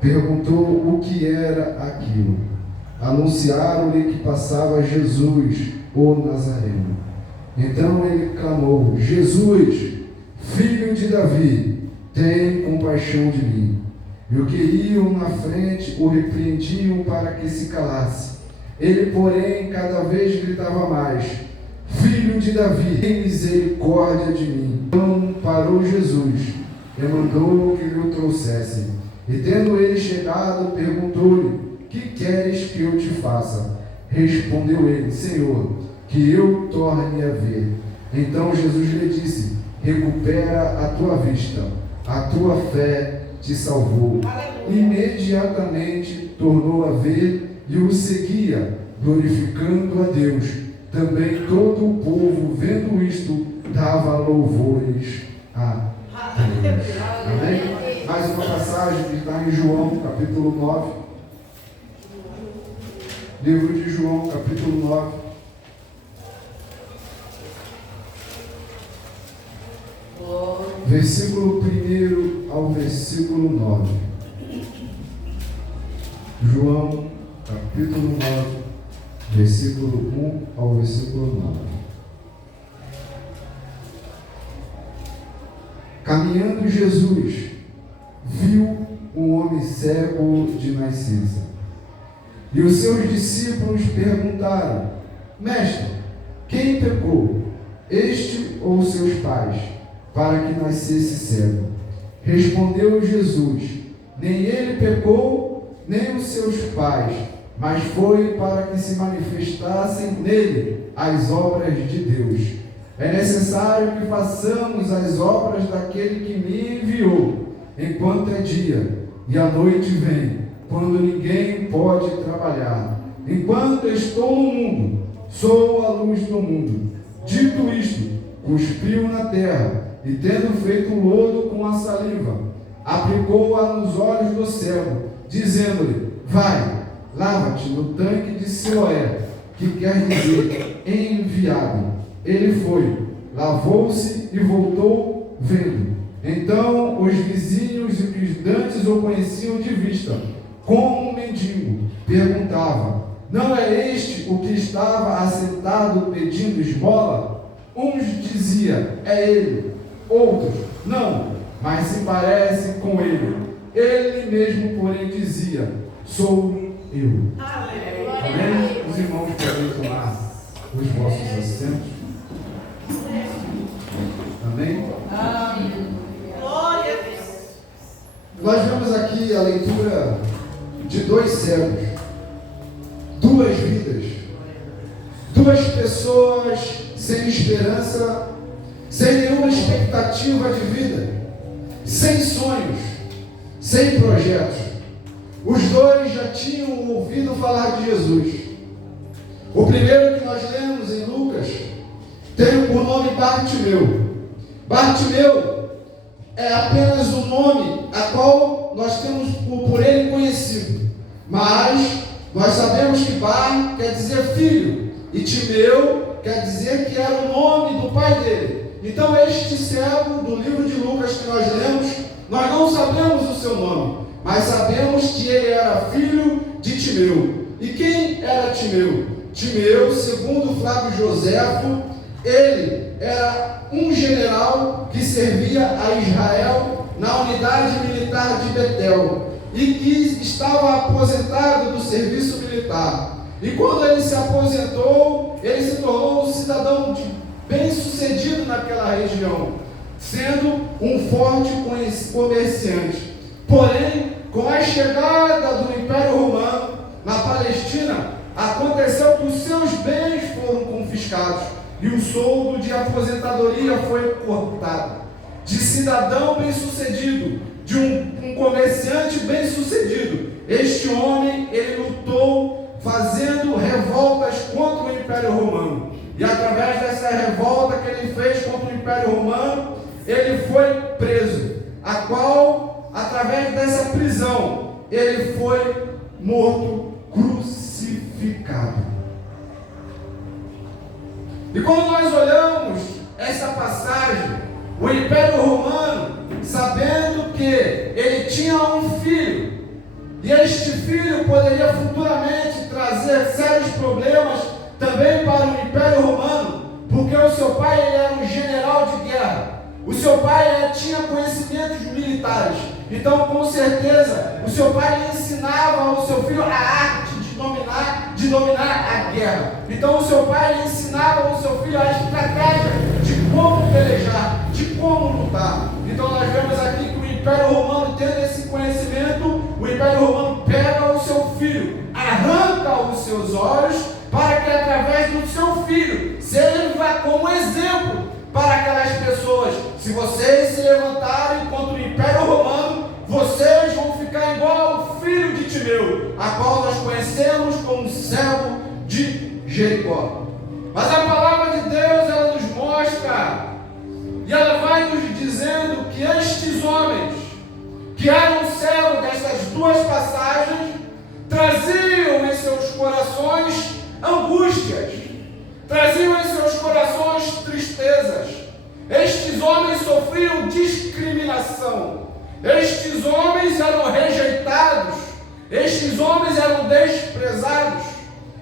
Perguntou o que era aquilo. Anunciaram-lhe que passava Jesus, o Nazareno. Então ele clamou: Jesus, filho de Davi, tem compaixão de mim. E os que iam na frente o repreendiam para que se calasse. Ele, porém, cada vez gritava mais: Filho de Davi, tem misericórdia de mim. Então parou Jesus e mandou que lhe o trouxessem. E tendo ele chegado, perguntou-lhe: Que queres que eu te faça? Respondeu ele: Senhor, que eu torne a ver. Então Jesus lhe disse: Recupera a tua vista, a tua fé te salvou. Imediatamente tornou a ver e o seguia, glorificando a Deus. Também todo o povo, vendo isto, dava louvores a Deus. Amém? Mais uma passagem que está em João, capítulo 9. Livro de João, capítulo 9. Versículo 1 ao versículo 9. João, capítulo 9, versículo 1 ao versículo 9. Caminhando Jesus, viu um homem cego de nascença. E os seus discípulos perguntaram: Mestre, quem pecou, este ou seus pais, para que nascesse cego? Respondeu Jesus: Nem ele pecou, nem os seus pais, mas foi para que se manifestassem nele as obras de Deus. É necessário que façamos as obras daquele que me enviou, enquanto é dia, e a noite vem, quando ninguém pode trabalhar. Enquanto estou no mundo, sou a luz do mundo. Dito isto, cuspiu na terra, e tendo feito lodo com a saliva, aplicou-a nos olhos do cego, dizendo-lhe: Vai, lava-te no tanque de Siloé, que quer dizer enviado. Ele foi, lavou-se e voltou vendo. Então os vizinhos e os que dantes o conheciam de vista, como um mendigo, perguntavam: Não é este o que estava assentado pedindo esmola? Uns diziam: É ele. Outros: Não, mas se parece com ele. Ele mesmo, porém, dizia: Sou eu. Amém? Os irmãos podem tomar os vossos assentos. Amém? Glória a Deus. Nós vemos aqui a leitura de dois cegos, duas vidas, duas pessoas sem esperança, sem nenhuma expectativa de vida, sem sonhos, sem projetos. Os dois já tinham ouvido falar de Jesus. O primeiro que nós lemos em Lucas tem por nome Bartimeu. Bartimeu é apenas o nome a qual nós temos por ele conhecido, mas nós sabemos que Bar quer dizer filho e Timeu quer dizer que era o nome do pai dele. Então este cego do livro de Lucas que nós lemos, nós não sabemos o seu nome, mas sabemos que ele era filho de Timeu. E quem era Timeu? Timeu, segundo Flávio Joséfo, ele era um general que servia a Israel na unidade militar de Betel e que estava aposentado do serviço militar. E quando ele se aposentou, ele se tornou um cidadão bem-sucedido naquela região, sendo um forte comerciante. Porém, com a chegada do Império Romano na Palestina, aconteceu que os seus bens foram confiscados e o soldo de aposentadoria foi cortado. De cidadão bem-sucedido, de um comerciante bem-sucedido, este homem, ele lutou fazendo revoltas contra o Império Romano. E através dessa revolta que ele fez contra o Império Romano, ele foi preso, a qual, através dessa prisão, ele foi morto, crucificado. E quando nós olhamos essa passagem, o Império Romano, sabendo que ele tinha um filho, E este filho poderia futuramente trazer sérios problemas também para o Império Romano, porque o seu pai ele era um general de guerra. O seu pai tinha conhecimentos militares. Então, com certeza, o seu pai ensinava ao seu filho a arte de dominar a guerra. Então, o seu pai ensinava ao seu filho a estratégia de como pelejar, de como lutar. Então, nós vemos aqui que o Império Romano, tendo esse conhecimento, o Império Romano pega o seu filho, arranca os seus olhos, para que através do seu filho sirva como exemplo para aquelas pessoas. Se vocês se levantarem contra o Império Romano, vocês vão ficar igual ao filho de Timeu, a qual nós conhecemos como servo de Jericó. Mas a palavra de Deus, ela nos mostra, e ela vai nos dizendo que estes homens, que eram servos destas duas passagens, traziam em seus corações angústias, traziam em seus corações tristezas. Estes homens sofriam discriminação, estes homens eram rejeitados, estes homens eram desprezados.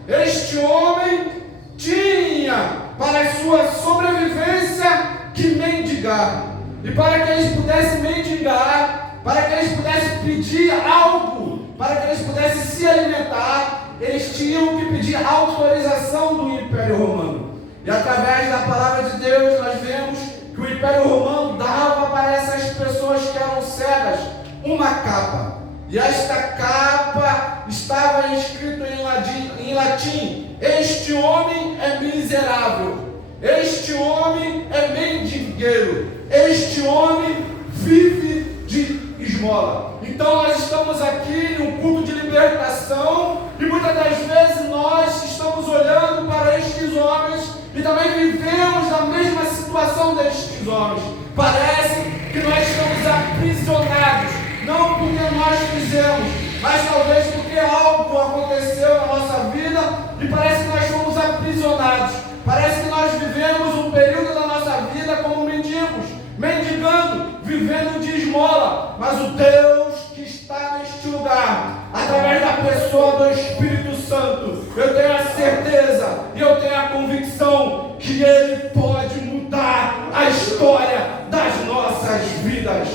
Este homem tinha para a sua sobrevivência que mendigar, e para que eles pudessem mendigar, para que eles pudessem pedir algo, para que eles pudessem se alimentar, eles tinham que pedir autorização do Império Romano. E através da palavra de Deus nós vemos que o Império Romano dava para essas pessoas que eram cegas uma capa. E esta capa estava escrito em latim: este homem é miserável, este homem é mendigueiro, este homem vive de esmola. Então nós estamos aqui em um culto de libertação, e muitas das vezes nós estamos olhando para estes homens e também vivemos na mesma situação destes homens. Parece que nós estamos aprisionados, não porque nós fizemos, mas talvez porque algo aconteceu na nossa vida e parece que nós fomos aprisionados. Parece que nós vivemos um período da nossa vida como mendigos, mendigando, vivendo de esmola. Mas o Deus que está neste lugar, através da pessoa do Espírito Santo, eu tenho a certeza e eu tenho a convicção que Ele pode mudar a história das nossas vidas.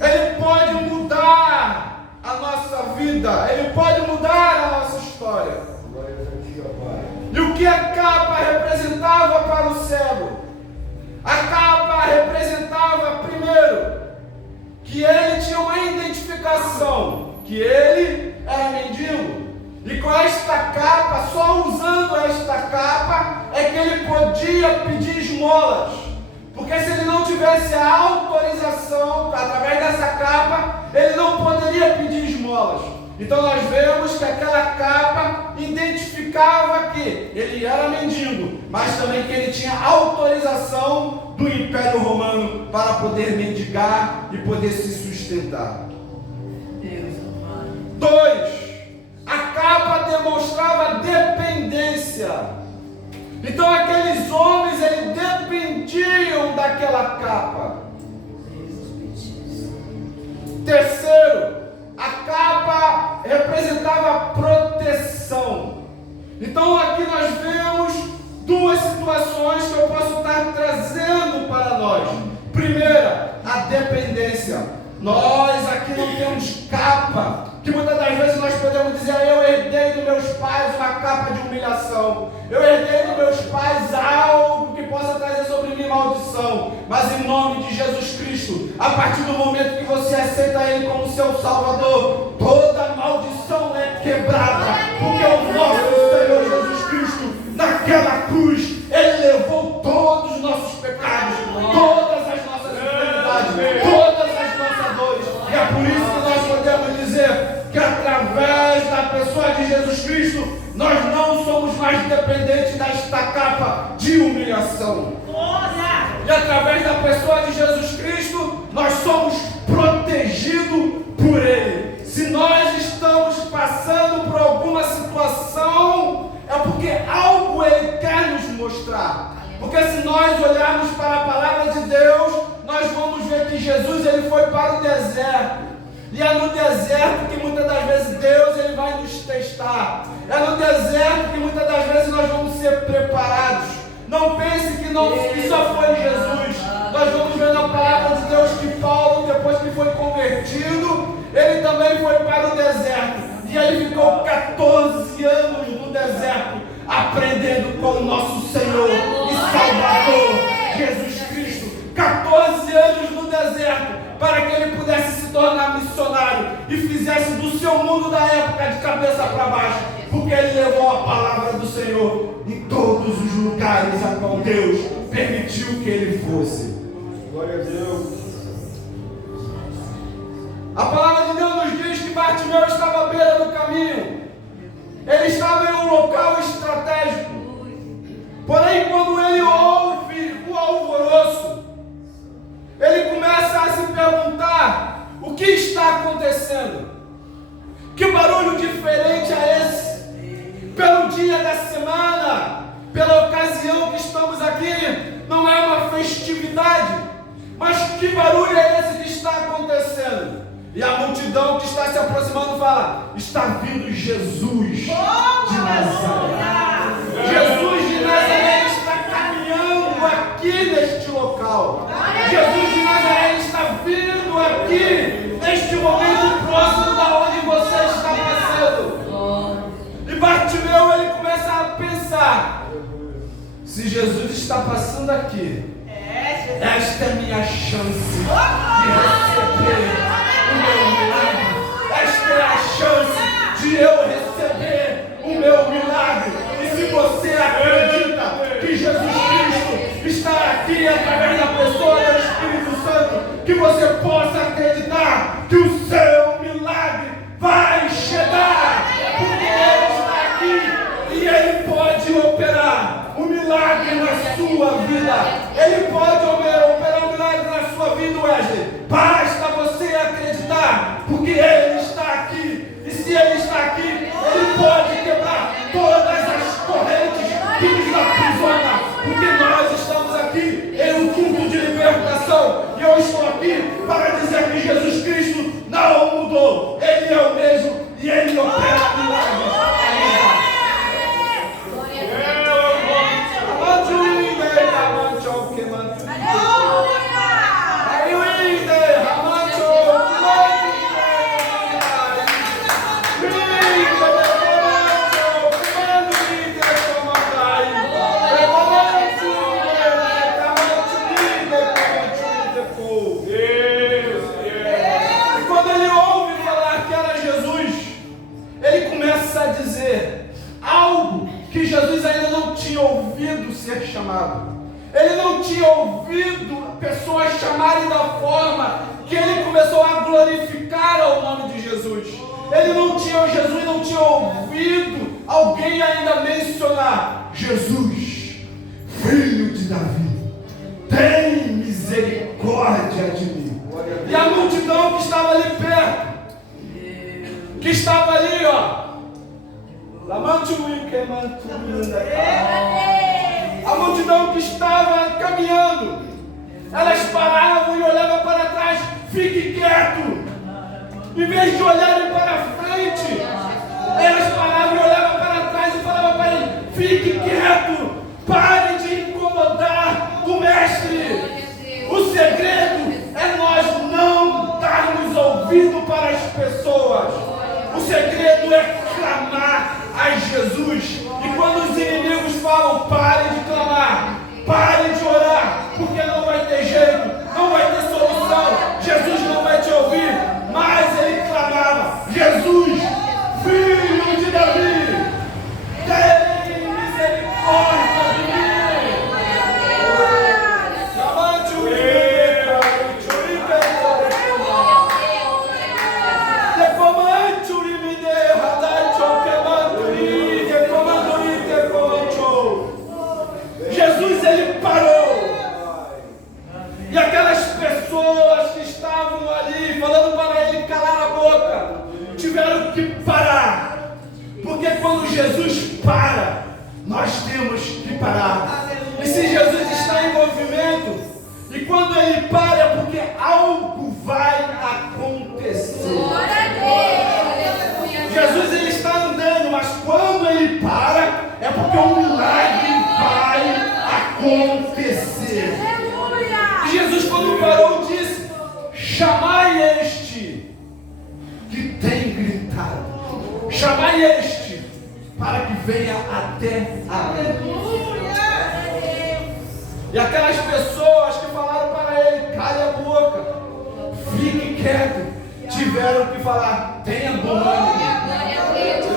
Ele pode mudar a nossa vida, Ele pode mudar a nossa história. E o que a capa representava para o cego? A capa representava, primeiro, que ele tinha uma identificação, que ele era mendigo. E com esta capa, só usando esta capa, é que ele podia pedir esmolas. Porque se ele não tivesse a autorização, através dessa capa, ele não poderia pedir esmolas. Então nós vemos que aquela capa identificava que ele era mendigo, mas também que ele tinha autorização do Império Romano para poder mendigar e poder se sustentar. 2. A capa demonstrava dependência. Então aqueles homens, eles dependiam daquela capa. 3. A capa representava proteção. Então aqui nós vemos duas situações que eu posso estar trazendo para nós. Primeira, a dependência. Nós aqui não temos capa, que muitas das vezes nós podemos dizer: eu herdei dos meus pais uma capa de humilhação, eu herdei dos meus pais algo que possa trazer sobre mim maldição. Mas em nome de Jesus Cristo, a partir do momento que você aceita Ele como seu Salvador, toda maldição é quebrada, porque o nosso Senhor Jesus Cristo, naquela cruz, Ele levou todos os nossos pecados, todas as nossas enfermidades, todas as nossas dores. E é por isso que nós podemos dizer que através da pessoa de Jesus Cristo, nós não somos mais dependentes desta capa de humilhação. E através da pessoa de Jesus Cristo, nós somos protegidos por Ele. Se nós estamos passando por alguma situação, é porque algo Ele quer nos mostrar. Porque se nós olharmos para a palavra de Deus, nós vamos ver que Jesus ele foi para o deserto. E é no deserto que muitas das vezes Deus ele vai nos testar. É no deserto que muitas das vezes nós vamos ser preparados. Não pense que só foi Jesus. Nós vamos ver na palavra de Deus que Paulo, depois que foi convertido, ele também foi para o deserto. E ele ficou 14 anos no deserto, aprendendo com o nosso Senhor e Salvador, Jesus Cristo. 14 anos no deserto, para que ele pudesse se tornar missionário e fizesse do seu mundo da época de cabeça para baixo, porque ele levou a palavra do Senhor em todos os lugares a qual Deus permitiu que ele fosse. Glória a Deus. A palavra de Deus nos diz que Bartimeu estava à beira do caminho. Ele estava em um local estratégico. Porém, quando ele ouve o alvoroço, ele começa a se perguntar: o que está acontecendo? Que barulho diferente é esse? Pelo dia da semana, pela ocasião que estamos aqui, não é uma festividade, mas que barulho é esse que está acontecendo? E a multidão que está se aproximando fala: está vindo Jesus de Nazaré. Jesus de Nazaré está caminhando aqui neste local. Jesus de Nazaré está vindo aqui neste momento próximo da onde você está passando. E Bartimeu ele começa a pensar: se Jesus está passando aqui, esta é a minha chance de receber o meu milagre. Esta é a chance de eu receber o meu milagre. E se você acredita que Jesus Cristo está aqui através da pessoa do Espírito Santo, que você possa acreditar que o seu milagre vai chegar, porque Ele está aqui e Ele pode operar o milagre na sua vida. Ele pode operar o milagre na sua vida, Wesley. Basta você acreditar, porque Ele está aqui. E se Ele está aqui, Ele pode quebrar todas as correntes que nos aprisionam, porque nós estamos aqui em um culto de libertação. E eu estou aqui para dizer que Jesus Cristo não mudou. Ele é o mesmo e Ele opera milagres. Jesus ainda não tinha ouvido ser chamado. Ele não tinha ouvido pessoas chamarem da forma que ele começou a glorificar ao nome de Jesus. Jesus não tinha ouvido alguém ainda mencionar: Jesus, filho de Davi, tem misericórdia de mim. E a multidão que estava ali perto, que estava ali, ó, a multidão que estava caminhando, elas paravam e olhavam para trás: fique quieto. Em vez de olharem para frente, elas paravam e olhavam para trás e falavam para ele: fique quieto, pare de incomodar o mestre. O segredo é nós não darmos ouvido para as pessoas. O segredo é clamar a Jesus. E quando os inimigos falam: pare de clamar, pare de orar, porque não vai ter jeito, não vai ter solução, Jesus não vai te ouvir. Mas ele clamava: Jesus, filho de Davi, tem misericórdia de mim. Jesus ele parou. E aquelas pessoas que estavam ali falando para ele calar a boca tiveram que parar. Porque quando Jesus para, nós temos que parar. E se Jesus está em movimento E quando ele para é porque algo vai acontecer. Jesus ele está andando, mas quando ele para é porque um milagre vai acontecer. E Jesus quando parou disse: chamai este que tem gritado, chamai este para que venha até a mim. E aquelas pessoas que falaram para ele: cale a boca, fique quieto, tiveram que falar: tenha bom ânimo,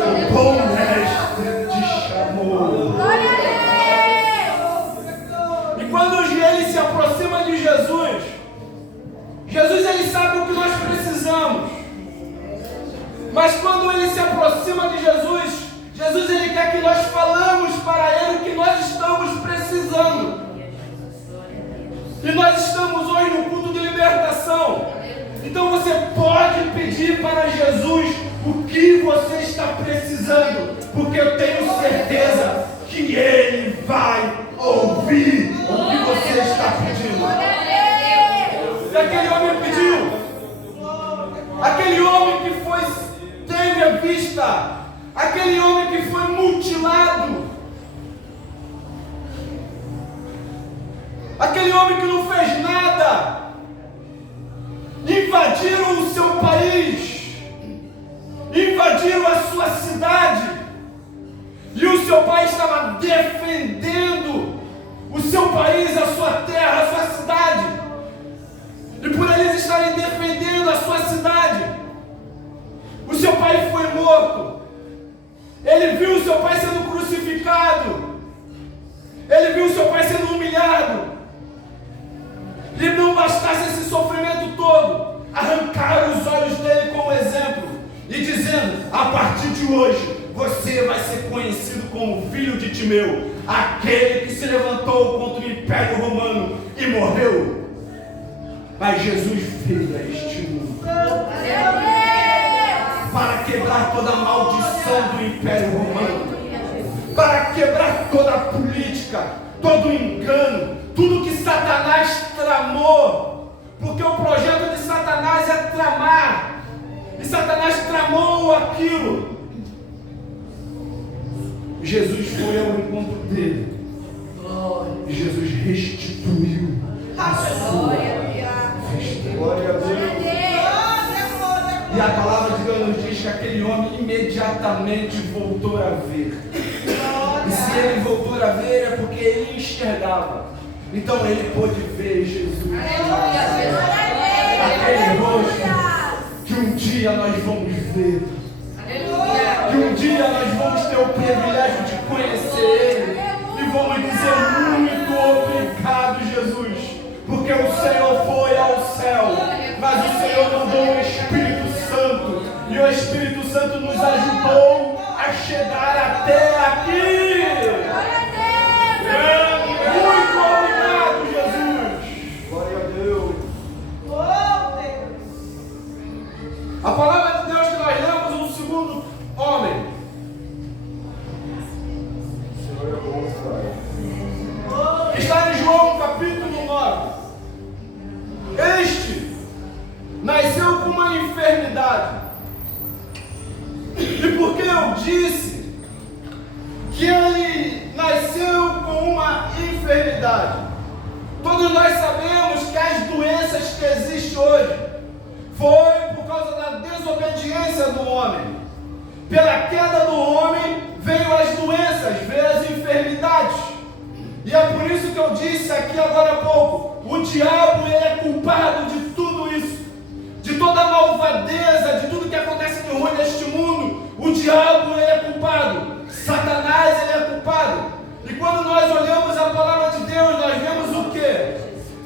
o bom mestre te chamou. E quando ele se aproxima de Jesus, Jesus ele sabe o que nós precisamos. Mas quando ele se aproxima de Jesus, Jesus ele quer que nós falamos para ele o que nós estamos precisando. E nós estamos hoje no culto de libertação. Então você pode pedir para Jesus o que você está precisando, porque eu tenho certeza que Ele vai ouvir o que você está pedindo. E aquele homem pediu. Aquele homem que teve a vista. Aquele homem que foi mutilado. Aquele homem que não fez nada. Invadiram o seu país. Invadiram a sua cidade. E o seu pai estava defendendo o seu país, a sua terra, a sua cidade. E por eles estarem defendendo a sua cidade, o seu pai foi morto. Ele viu o seu pai sendo crucificado. Ele viu o seu pai sendo humilhado. E não bastasse esse sofrimento todo, arrancaram os olhos dele como exemplo e dizendo: a partir de hoje você vai ser conhecido como filho de Timeu, aquele que se levantou contra o Império Romano e morreu. Mas Jesus veio a este mundo para quebrar toda a maldição do Império Romano, para quebrar toda a política, todo o engano, tudo que Satanás tramou, porque o projeto de Satanás é tramar, e Satanás tramou aquilo. Jesus foi ao encontro dele, e Jesus restituiu a sua vista. Glória a Deus. E a palavra de Deus nos diz que aquele homem imediatamente voltou a ver. E se ele voltou a ver é porque ele enxergava. Então ele pôde ver Jesus. Aquele rosto que um dia nós vamos ver. Que um dia nós vamos ter o privilégio de conhecer Ele. E vamos dizer: muito obrigado, Jesus. Porque o Senhor foi ao céu, mas o Senhor mandou o Espírito Santo. E o Espírito Santo nos ajudou a chegar até aqui. Muito obrigado, Jesus. Glória a Deus. A palavra de Deus que nós lemos, um segundo homem. Está em João capítulo 9. Este nasceu com uma enfermidade. E por que eu disse que ele nasceu com uma enfermidade? Todos nós sabemos que as doenças que existem hoje foi por causa da desobediência do homem. Pela queda do homem veio as doenças, veio as enfermidades. E é por isso que eu disse aqui agora há pouco: o diabo ele é culpado de tudo isso, de toda a malvadeza, de tudo que acontece de ruim neste mundo. O diabo ele é culpado, Satanás ele é culpado. E quando nós olhamos a palavra de Deus, nós vemos o quê?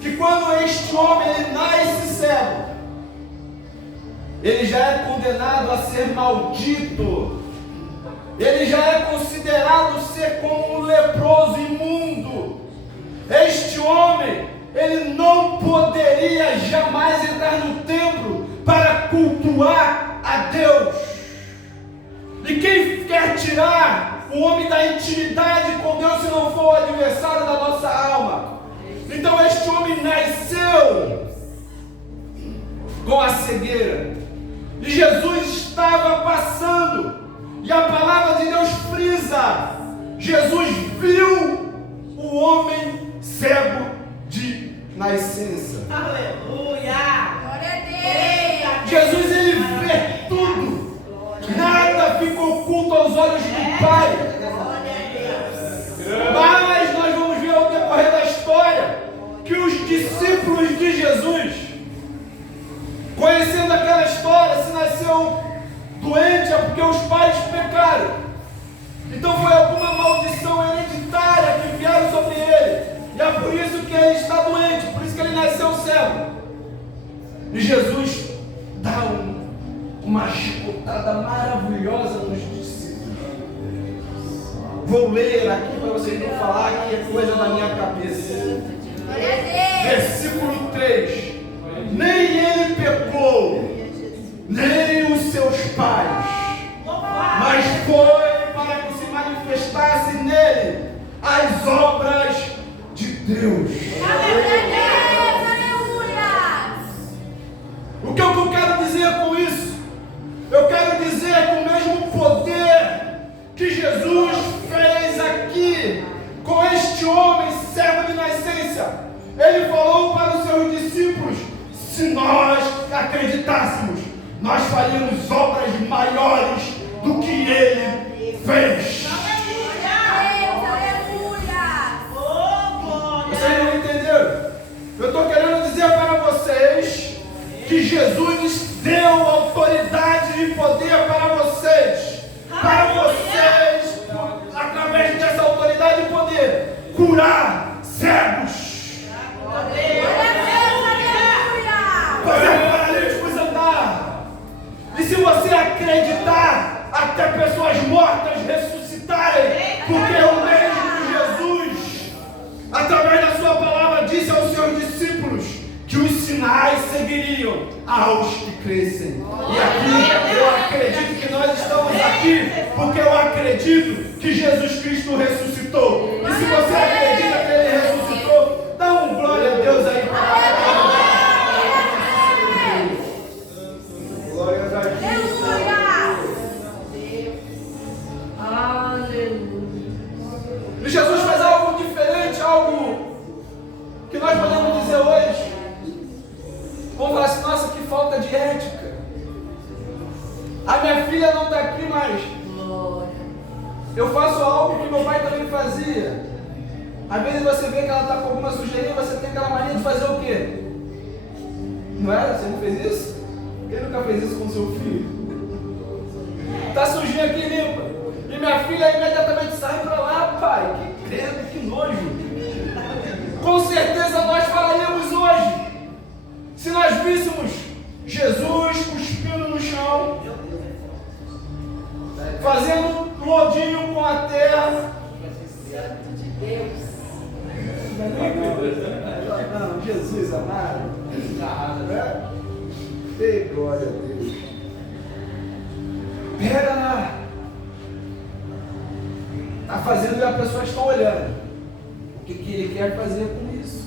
Que quando este homem ele nasce cego, ele já é condenado a ser maldito. Ele já é considerado ser como um leproso imundo. Este homem, ele não poderia jamais entrar no templo para cultuar a Deus. E quem quer tirar o homem da intimidade com Deus se não for o adversário da nossa alma? Então este homem nasce com a cegueira. E Jesus estava passando, e a palavra de Deus frisa: Jesus viu o homem cego de nascença. Aleluia! Glória a Deus! Jesus, ele vê tudo, nada fica oculto aos olhos do Pai. Mas nós vamos ver ao decorrer da história que os discípulos de Jesus, conhecendo aquela história, se nasceu doente é porque os pais pecaram. Então foi alguma maldição hereditária que vieram sobre ele. E é por isso que ele está doente, por isso que ele nasceu cego. E Jesus dá uma chicotada maravilhosa nos discípulos. Vou ler aqui para vocês não falar que é coisa da minha cabeça. Versículo 3. Nem ele pecou, nem os seus pais, mas foi para que se manifestasse nele as obras de Deus. O que eu quero dizer com isso? Eu quero dizer que o mesmo poder que Jesus fez aqui com este homem cego de nascença, ele falou para os seus discípulos: se nós acreditássemos, nós faríamos obras maiores do que ele fez. Vocês não entenderam? Eu estou querendo dizer para vocês que Jesus deu autoridade e poder para vocês, através dessa autoridade e poder, curar cegos, fazer paralíticos andar. E se você acreditar, até pessoas mortas ressuscitarem, porque o mesmo Jesus, através da sua palavra, disse aos seus discípulos que os sinais seguiriam aos que crescem. E aqui eu acredito que nós estamos aqui porque eu acredito que Jesus Cristo ressuscitou. E se você acredita que ele ressuscitou, dá um glória a Deus aí. Glória a Deus. E Jesus faz algo diferente, algo que nós podemos dizer hoje. Vamos falar assim: nossa, que falta de ética. A minha filha não está aqui, mas eu faço algo que meu pai também fazia. Às vezes você vê que ela está com alguma sujeirinha, você tem aquela mania de fazer o quê? Não é? Você não fez isso? Quem nunca fez isso com seu filho? Está sujinho aqui, limpa. E minha filha imediatamente sai para lá: pai, que credo, que nojo. Com certeza nós falaríamos hoje, se nós víssemos Jesus cuspindo no chão, fazendo lodinho com a terra. Não, Jesus amado. Ei, glória a Deus. Pega lá. Está fazendo e a pessoa está olhando. O que ele quer fazer com isso?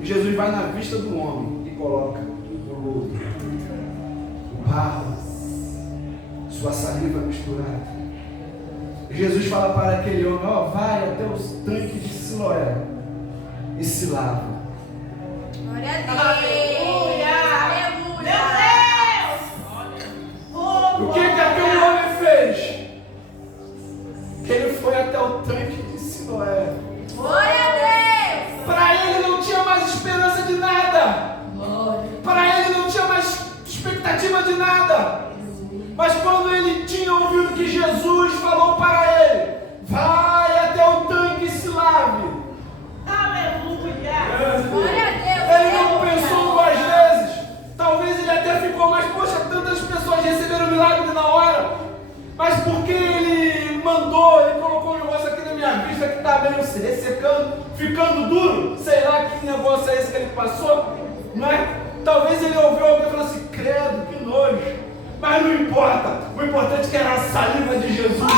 E Jesus vai na vista do homem e coloca o lodo, o barro, sua saliva misturada. E Jesus fala para aquele homem: ó, vai até os tanques de Siloé e se lava. Glória a Deus! Aleluia! O que aquele homem fez? Ele foi até o tanque de Siloé. Glória a Deus! Para ele não tinha mais esperança de nada. Para ele não tinha mais expectativa de nada. Mas quando ele tinha ouvido que Jesus falou para ele: vai até o tanque e se lave. Aleluia! Glória a Deus! Ele não pensou duas vezes. Talvez ele até ficou: mas poxa, tantas pessoas receberam o milagre na hora. Mas porque ele mandou, ele colocou um negócio aqui na minha vista que está meio se ressecando, ficando duro. Sei lá que negócio é esse que ele passou. Não é? Talvez ele ouviu alguém e falou assim: credo, que nojo. Mas não importa. O importante é que era a saliva de Jesus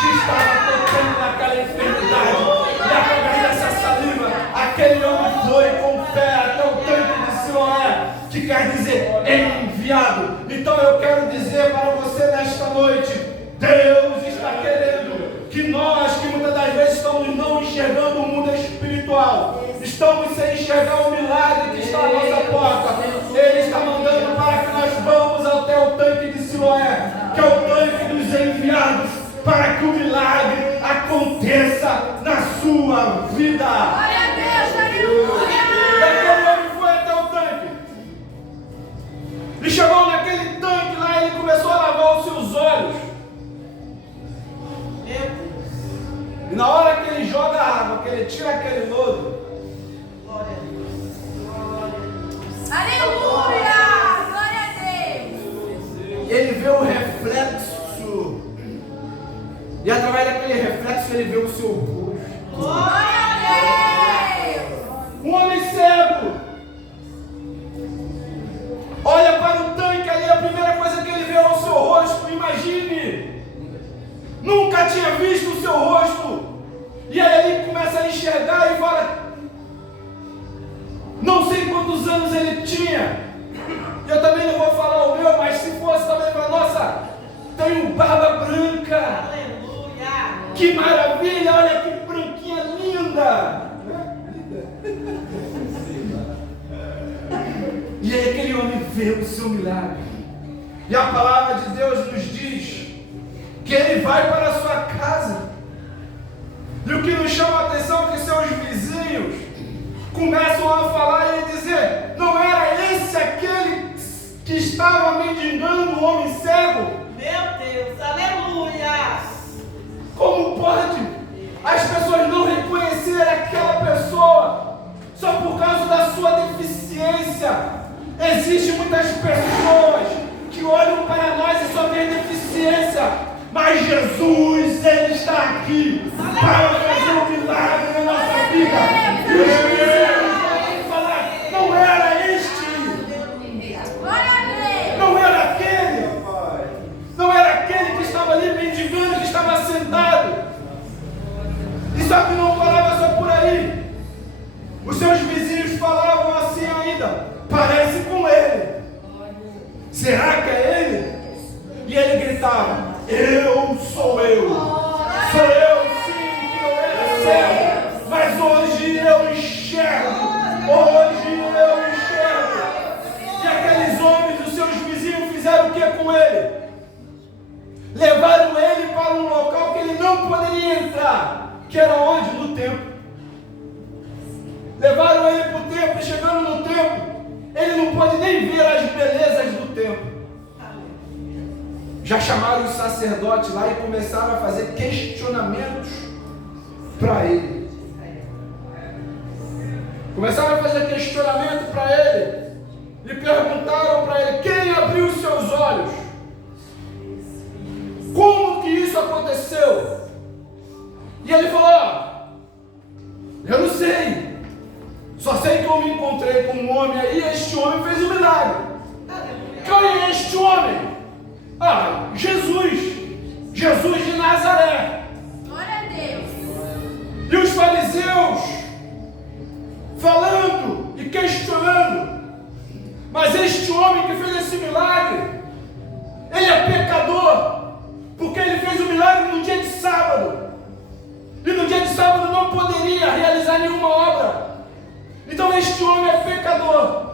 que estava tocando naquela enfermidade. E através dessa saliva, aquele homem foi com fé até o tanque de Siloé, que quer dizer, em enviado. Então eu quero dizer para você nesta noite, Deus está querendo que nós, que muitas das vezes estamos não enxergando o mundo espiritual, estamos sem enxergar o milagre que está à nossa porta. Ele está mandando para que nós vamos até o tanque de Siloé, que é o tanque dos enviados, para que o milagre aconteça na sua vida. Glória a Deus, aleluia. E aquele homem foi até o tanque. E chegou naquele tanque lá, ele começou a lavar os seus olhos. E na hora que ele joga a água, que ele tira aquele lodo, Aleluia. Glória a Deus. ele vê o reflexo. E através daquele reflexo ele vê o seu rosto. Glória a Deus. Um homem cego olha para o tanque ali, a primeira coisa que ele vê é o seu rosto. Imagine, nunca tinha visto o seu rosto. E aí ele começa a enxergar e fala, não sei quantos anos ele tinha. Eu também não vou falar o meu, mas se fosse também para nossa, tenho barba branca. Aleluia! Que maravilha, olha que branquinha linda. E aí aquele homem vê o seu milagre. E a palavra de Deus nos diz que ele vai para a sua casa. E o que nos chama a atenção é que seus vizinhos começam a falar e dizer, não era esse aquele que estava mendigando o homem cego? Meu Deus, aleluia! Como pode as pessoas não reconhecer aquela pessoa só por causa da sua deficiência? Existem muitas pessoas que olham para nós e só veem deficiência, mas Jesus, Ele está aqui para fazer um milagre na nossa vida. E os vizinhos podem falar, não era este, Glória a Deus. não era aquele, não era aquele que estava ali mendigando, que estava sentado. E só que não falava só por aí. Os seus vizinhos falavam assim ainda, parece com ele. Será que é ele? E ele gritava, eu sou eu. Sou eu sim, que eu era cego, mas hoje eu enxergo. Hoje eu enxergo. E aqueles homens, os seus vizinhos, fizeram o que com ele? Levaram ele para um local que ele não poderia entrar, que era onde? No templo. Levaram ele para o templo, e chegando no templo, ele não pôde nem ver as belezas do templo. Já chamaram os sacerdotes lá e começaram a fazer questionamentos para ele. Começaram a fazer questionamento para ele. E perguntaram para ele, quem abriu os seus olhos? Como que isso aconteceu? E ele falou, eu não sei. Só sei que eu me encontrei com um homem aí e este homem fez um milagre. Quem é este homem? Ah, Jesus. Jesus de Nazaré. Glória a Deus. E os fariseus falando e questionando. Mas este homem que fez esse milagre, ele é pecador, porque ele fez o milagre no dia de sábado. E no dia de sábado não poderia realizar nenhuma obra. Então este homem é pecador.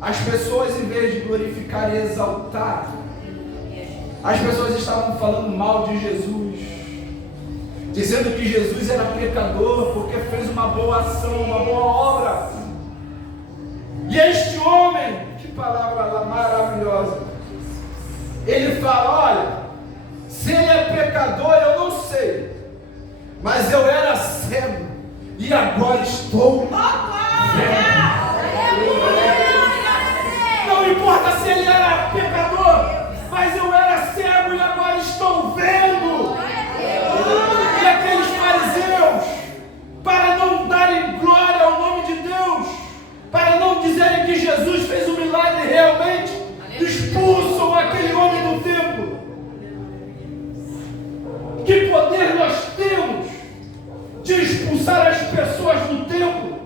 As pessoas, em vez de glorificar e exaltar, as pessoas estavam falando mal de Jesus, dizendo que Jesus era pecador porque fez uma boa ação, uma boa obra. E este homem, que palavra maravilhosa, ele fala, olha, se ele é pecador eu não sei, mas eu era cego e agora estou vendo. Não importa se ele era pecador, mas eu era cego e agora estou vendo. E aqueles fariseus, para não darem glória ao nome de Deus, para não dizerem que Jesus fez um milagre realmente, expulsam aquele homem do templo. Que poder nós temos de expulsar as pessoas do templo?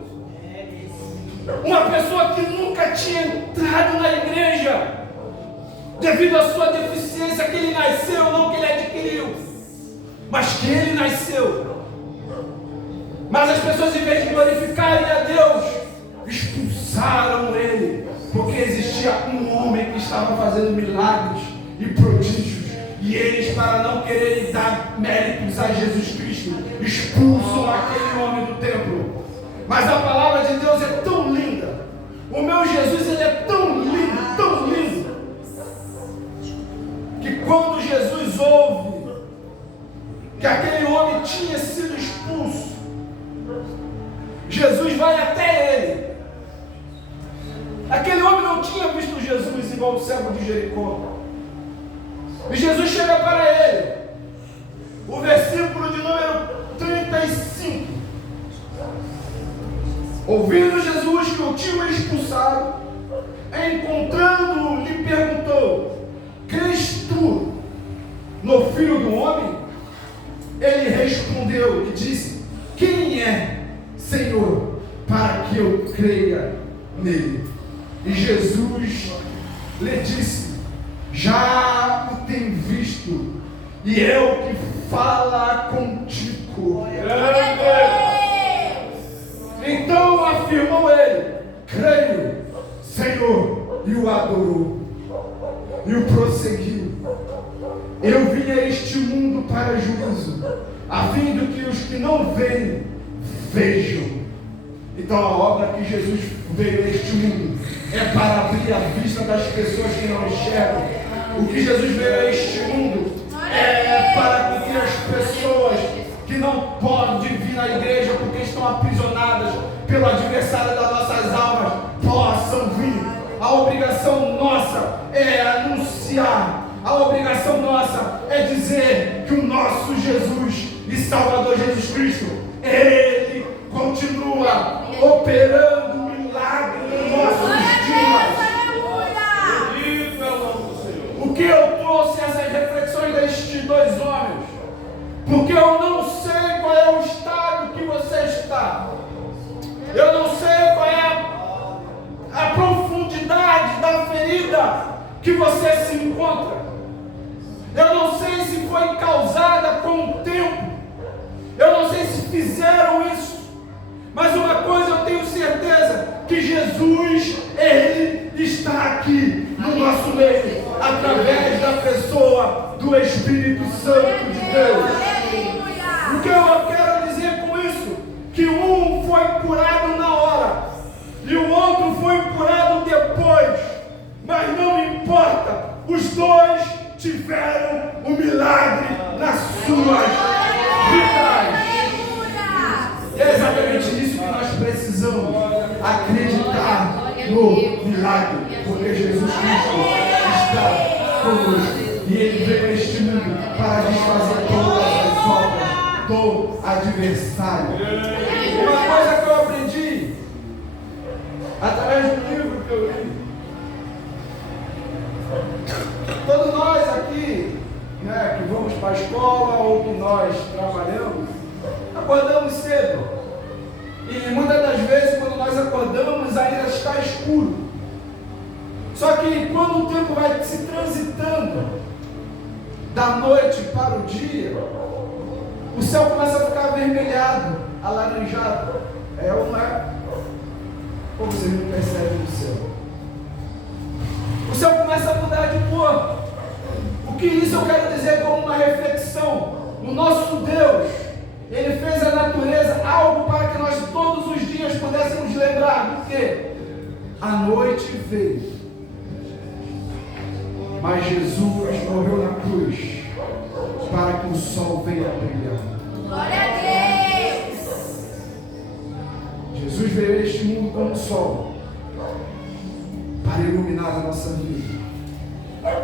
Uma pessoa que nunca tinha entrado na igreja, devido à sua deficiência que ele nasceu, não que ele adquiriu, mas que ele nasceu. Mas as pessoas, em vez de glorificarem a Deus, expulsaram ele, porque existia um homem que estava fazendo milagres e prodígios, e eles, para não quererem dar méritos a Jesus Cristo, expulsam aquele homem do templo. Mas a palavra de Deus é tão linda, o meu Jesus, ele é tão lindo, que quando Jesus ouve que aquele homem tinha sido expulso, Jesus vai até ele. Aquele homem não tinha visto Jesus igual o cego de Jericó. E Jesus chega para ele. O versículo de número 35. Ouvindo Jesus que o tinha expulsado, encontrando-o, lhe perguntou: crês tu no Filho do Homem? Ele respondeu e disse: quem é, Senhor, para que eu creia nele? E Jesus lhe disse: já o tenho visto, e é o que fala contigo. Então afirmou ele: creio, Senhor, e o adorou. E o prosseguiu: eu vim a este mundo para juízo, a fim de que os que não veem, vejam. Então a obra que Jesus veio a este mundo é para abrir a vista das pessoas que não enxergam. O que Jesus veio a este mundo é para que as pessoas que não podem vir na igreja porque estão aprisionadas pelo adversário das nossas almas possam vir. A obrigação nossa é anunciar. A obrigação nossa é dizer que o nosso Jesus e Salvador Jesus Cristo, Ele continua operando milagres nos nossos dias. O que eu trouxe essas reflexões destes dois homens? Porque eu não sei qual é o estado que você está. Eu não sei qual é a profundidade da ferida que você se encontra. Eu não sei se foi causada com o tempo. Eu não sei se fizeram isso. Mas uma coisa eu tenho certeza, que Jesus, Ele está aqui no nosso meio, através da pessoa do Espírito Santo de Deus. O que eu quero dizer com isso? Que um foi curado na hora, e o outro foi curado depois. Mas não importa, os dois tiveram um milagre nas suas vidas. E é exatamente isso que nós precisamos, acreditar no milagre, porque Jesus Cristo está conosco e Ele veio a este mundo para desfazer todas as obras do adversário. Uma coisa que eu aprendi através do livro que eu li: todos nós aqui, né, que vamos para a escola ou que nós trabalhamos, acordamos cedo. E muitas das vezes, quando nós acordamos, ainda está escuro. Só que quando o tempo vai se transitando da noite para o dia, o céu começa a ficar avermelhado, alaranjado. É ou não é? Como vocês não percebem no céu? O céu começa a mudar de cor. O que isso eu quero dizer como uma reflexão? O nosso Deus, Ele fez a natureza algo para que nós todos os dias pudéssemos lembrar do que? A noite veio, mas Jesus morreu na cruz para que o sol venha a brilhar. Glória a Deus! Jesus veio a este mundo como sol para iluminar a nossa vida,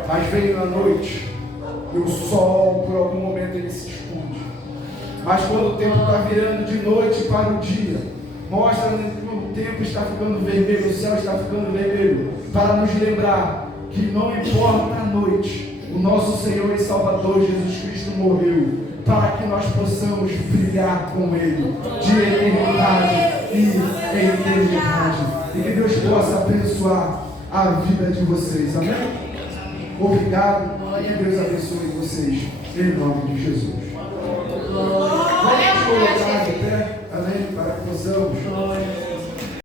mas veio na noite e o sol, por algum momento, ele se esconde. Mas quando o tempo está virando de noite para o dia, mostra que o tempo está ficando vermelho, o céu está ficando vermelho, para nos lembrar que não importa a noite, o nosso Senhor e Salvador Jesus Cristo morreu para que nós possamos brilhar com Ele de eternidade e eternidade. E que Deus possa abençoar a vida de vocês, amém? Obrigado e que Deus abençoe vocês em nome de Jesus. Vamos colocar de pé, amém, para que possamos